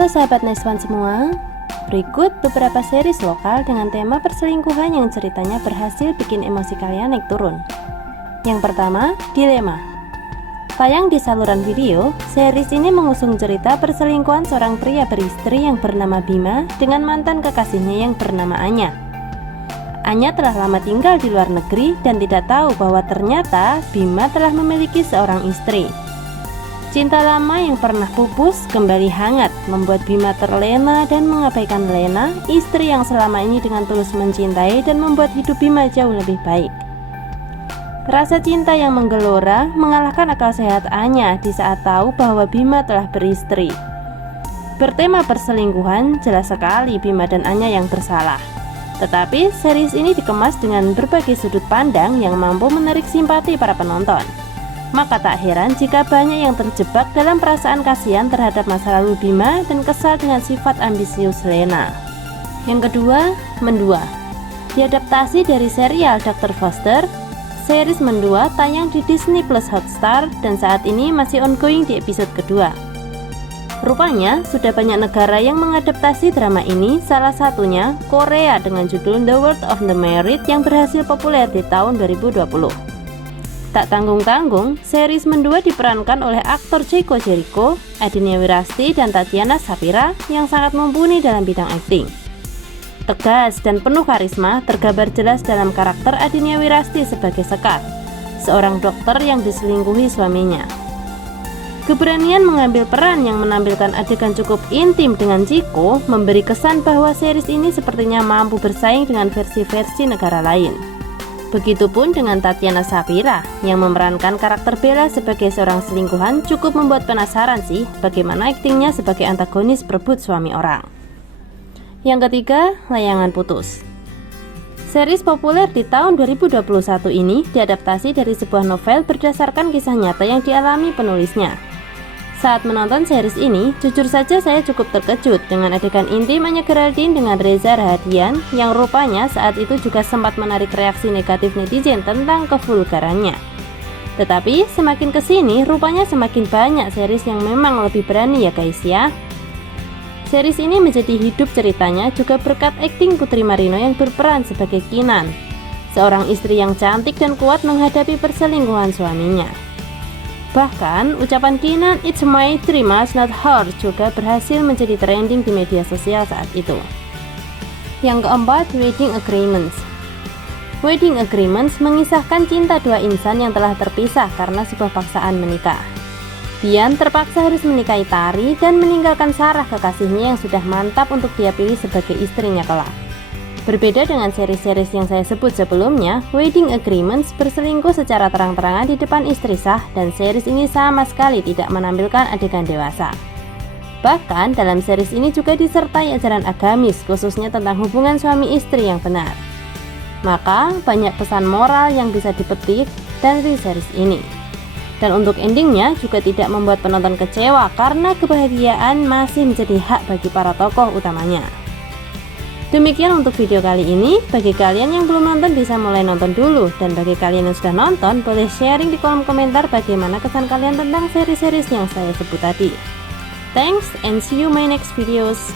Halo sahabat Neswan semua, berikut beberapa series lokal dengan tema perselingkuhan yang ceritanya berhasil bikin emosi kalian naik turun. Yang pertama, Dilema. Tayang di saluran video, series ini mengusung cerita perselingkuhan seorang pria beristri yang bernama Bima dengan mantan kekasihnya yang bernama Anya. Anya telah lama tinggal di luar negeri dan tidak tahu bahwa ternyata Bima telah memiliki seorang istri. Cinta lama yang pernah pupus kembali hangat, membuat Bima terlena dan mengabaikan Lena, istri yang selama ini dengan tulus mencintai dan membuat hidup Bima jauh lebih baik. Rasa cinta yang menggelora mengalahkan akal sehat Anya di saat tahu bahwa Bima telah beristri. Bertema perselingkuhan, jelas sekali Bima dan Anya yang bersalah. Tetapi series ini dikemas dengan berbagai sudut pandang yang mampu menarik simpati para penonton. Maka tak heran jika banyak yang terjebak dalam perasaan kasihan terhadap masa lalu Bima dan kesal dengan sifat ambisius Lena. Yang kedua, Mendua. Diadaptasi dari serial Dr. Foster, series Mendua tayang di Disney Plus Hotstar dan saat ini masih ongoing di episode kedua. Rupanya sudah banyak negara yang mengadaptasi drama ini, salah satunya Korea dengan judul The World of the Married yang berhasil populer di tahun 2020. Tak tanggung-tanggung, series Mendua diperankan oleh aktor Chico Jericho, Adinia Wirasti, dan Tatiana Sapira yang sangat mumpuni dalam bidang akting. Tegas dan penuh karisma tergambar jelas dalam karakter Adinia Wirasti sebagai Sekar, seorang dokter yang diselingkuhi suaminya. Keberanian mengambil peran yang menampilkan adegan cukup intim dengan Chico memberi kesan bahwa series ini sepertinya mampu bersaing dengan versi-versi negara lain. Begitupun dengan Tatiana Sapira yang memerankan karakter Bella sebagai seorang selingkuhan cukup membuat penasaran sih bagaimana aktingnya sebagai antagonis perebut suami orang. Yang ketiga, Layangan Putus. Series populer di tahun 2021 ini diadaptasi dari sebuah novel berdasarkan kisah nyata yang dialami penulisnya. Saat menonton series ini, jujur saja saya cukup terkejut dengan adegan intim Anya Geraldine dengan Reza Rahadian yang rupanya saat itu juga sempat menarik reaksi negatif netizen tentang kevulgarannya. Tetapi semakin kesini rupanya semakin banyak series yang memang lebih berani ya guys ya. Series ini menjadi hidup ceritanya juga berkat akting Putri Marino yang berperan sebagai Kinan, seorang istri yang cantik dan kuat menghadapi perselingkuhan suaminya. Bahkan, ucapan Kinan "It's my dream, not hers" juga berhasil menjadi trending di media sosial saat itu. Yang keempat, Wedding Agreements. Wedding Agreements mengisahkan cinta dua insan yang telah terpisah karena sebuah paksaan menikah. Dian terpaksa harus menikahi Tari dan meninggalkan Sarah kekasihnya yang sudah mantap untuk dia pilih sebagai istrinya kelak. Berbeda dengan seri-series yang saya sebut sebelumnya, Wedding Agreements berselingkuh secara terang-terangan di depan istri sah dan series ini sama sekali tidak menampilkan adegan dewasa. Bahkan dalam series ini juga disertai ajaran agamis khususnya tentang hubungan suami istri yang benar. Maka banyak pesan moral yang bisa dipetik dari series ini. Dan untuk endingnya juga tidak membuat penonton kecewa karena kebahagiaan masih menjadi hak bagi para tokoh utamanya. Demikian untuk video kali ini. Bagi kalian yang belum nonton bisa mulai nonton dulu, dan bagi kalian yang sudah nonton boleh sharing di kolom komentar bagaimana kesan kalian tentang seri-series yang saya sebut tadi. Thanks and see you my next videos.